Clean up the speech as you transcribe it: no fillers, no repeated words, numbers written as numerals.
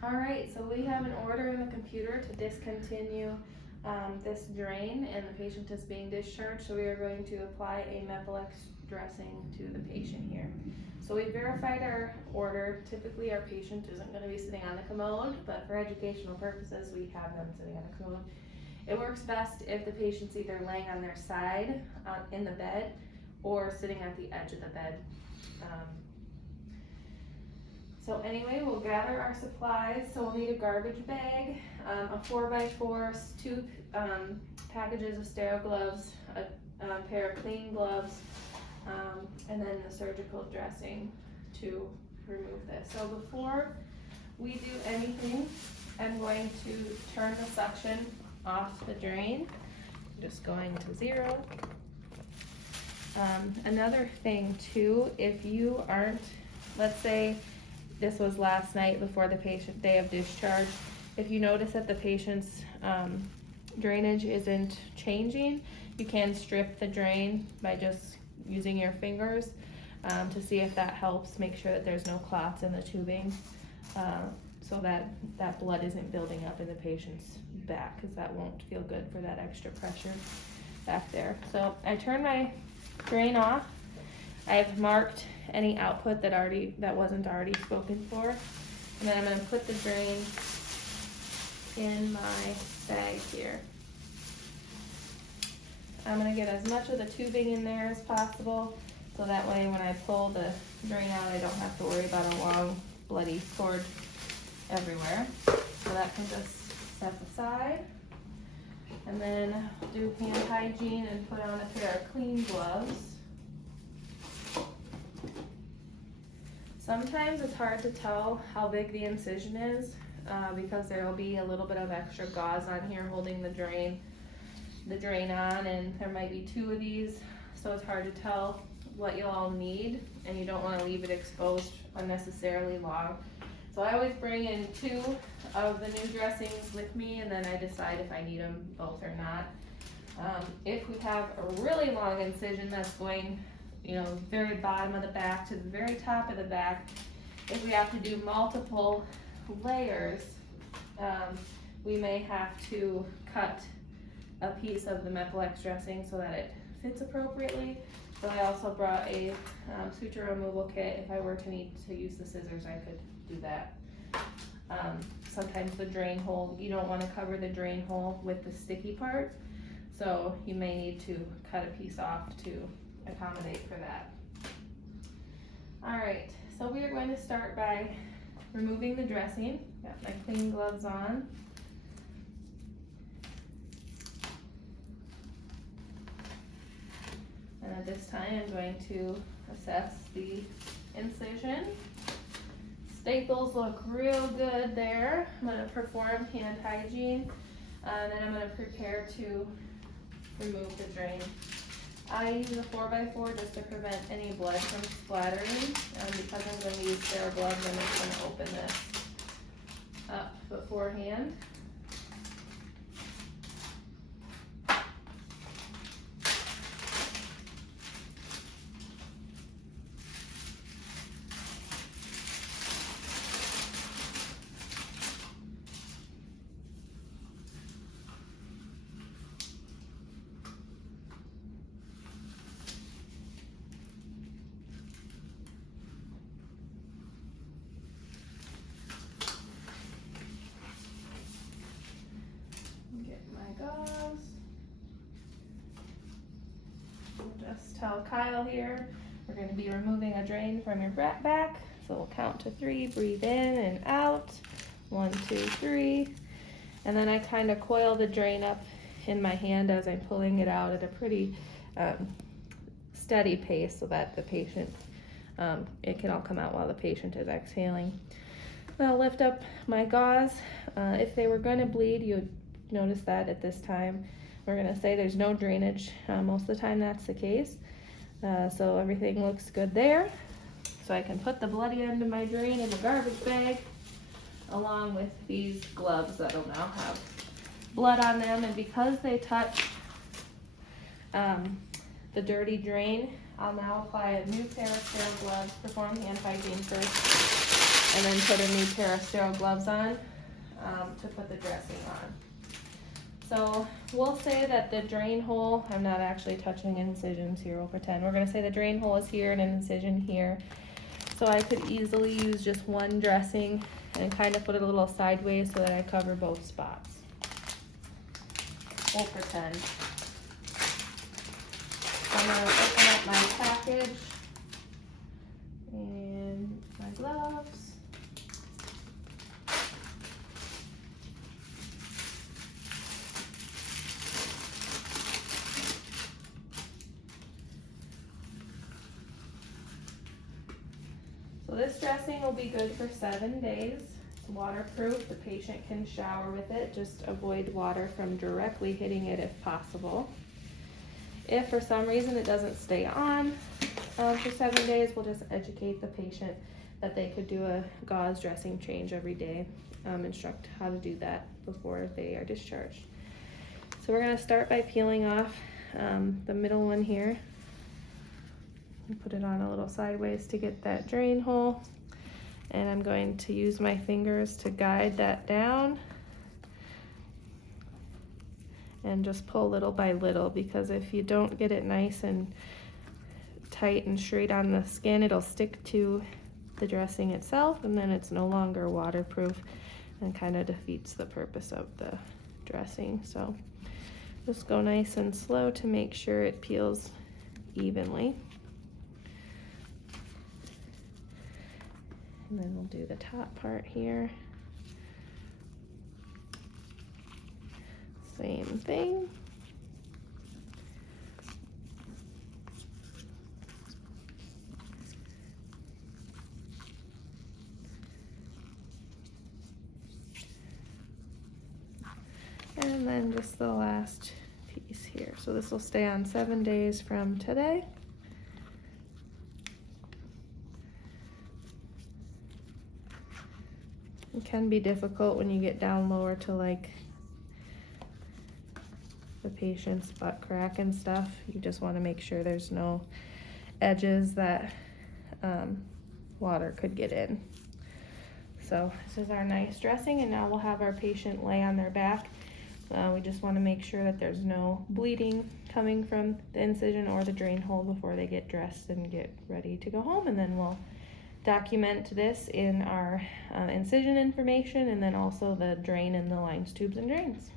All right, so we have an order in the computer to discontinue this drain, and the patient is being discharged, so we are going to apply a Mepilex dressing to the patient here. So we verified our order. Typically our patient isn't going to be sitting on the commode, but for educational purposes we have them sitting on the commode. It works best if the patient's either laying on their side in the bed or sitting at the edge of the bed. So anyway, we'll gather our supplies. So we'll need a garbage bag, a 4x4, two packages of sterile gloves, a pair of clean gloves, and then the surgical dressing to remove this. So before we do anything, I'm going to turn the suction off the drain. I'm just going to 0. Another thing too, if you aren't, let's say this was last night before the patient day of discharge, if you notice that the patient's drainage isn't changing, you can strip the drain by just using your fingers to see if that helps. Make sure that there's no clots in the tubing so that that blood isn't building up in the patient's back, because that won't feel good for that extra pressure back there. So I turn my drain off. I've marked any output that wasn't already spoken for, and then I'm going to put the drain in my bag here. I'm going to get as much of the tubing in there as possible, so that way when I pull the drain out I don't have to worry about a long bloody cord everywhere. So that can just set aside, and then do hand hygiene and put on a pair of clean gloves. Sometimes it's hard to tell how big the incision is because there will be a little bit of extra gauze on here holding the drain on, and there might be 2 of these, so it's hard to tell what you'll all need, and you don't want to leave it exposed unnecessarily long. So I always bring in 2 of the new dressings with me, and then I decide if I need them both or not. If we have a really long incision that's going, very bottom of the back to the very top of the back, if we have to do multiple layers, we may have to cut a piece of the Mepilex dressing so that it fits appropriately. But I also brought a suture removal kit. If I were to need to use the scissors, I could do that. Sometimes the drain hole, you don't want to cover the drain hole with the sticky part, so you may need to cut a piece off to accommodate for that. Alright, so we are going to start by removing the dressing. Got my clean gloves on. And at this time I'm going to assess the incision. Staples look real good there. I'm going to perform hand hygiene, and then I'm going to prepare to remove the drain. I use a 4x4 just to prevent any blood from splattering, and because I'm going to use sterile gloves, I'm just going to open this up beforehand. Gauze. Just tell Kyle here, we're going to be removing a drain from your back. So we'll count to 3, breathe in and out. 1, 2, 3. And then I kind of coil the drain up in my hand as I'm pulling it out at a pretty steady pace so that the patient, it can all come out while the patient is exhaling. Then I'll lift up my gauze. If they were going to bleed, you would notice that at this time. We're going to say there's no drainage. Most of the time that's the case. So everything looks good there. So I can put the bloody end of my drain in the garbage bag along with these gloves that'll now have blood on them. And because they touch the dirty drain, I'll now apply a new pair of sterile gloves, perform hand hygiene first, and then put a new pair of sterile gloves on to put the dressing on. So we'll say that the drain hole, I'm not actually touching incisions here, we'll pretend. We're gonna say the drain hole is here and an incision here. So I could easily use just one dressing and kind of put it a little sideways so that I cover both spots. We'll pretend. So I'm gonna open up my package and my gloves. So this dressing will be good for 7 days. It's waterproof. The patient can shower with it. Just avoid water from directly hitting it if possible. If for some reason it doesn't stay on for 7 days, we'll just educate the patient that they could do a gauze dressing change every day. Instruct how to do that before they are discharged. So we're gonna start by peeling off the middle one here. Put it on a little sideways to get that drain hole. And I'm going to use my fingers to guide that down. And just pull little by little, because if you don't get it nice and tight and straight on the skin, it'll stick to the dressing itself, and then it's no longer waterproof and kind of defeats the purpose of the dressing. So just go nice and slow to make sure it peels evenly. And then we'll do the top part here. Same thing. And then just the last piece here. So this will stay on 7 days from today. It can be difficult when you get down lower to like the patient's butt crack and stuff. You just want to make sure there's no edges that water could get in. So this is our nice dressing, and now we'll have our patient lay on their back. We just want to make sure that there's no bleeding coming from the incision or the drain hole before they get dressed and get ready to go home, and then we'll document this in our incision information, and then also the drain and the lines, tubes, and drains.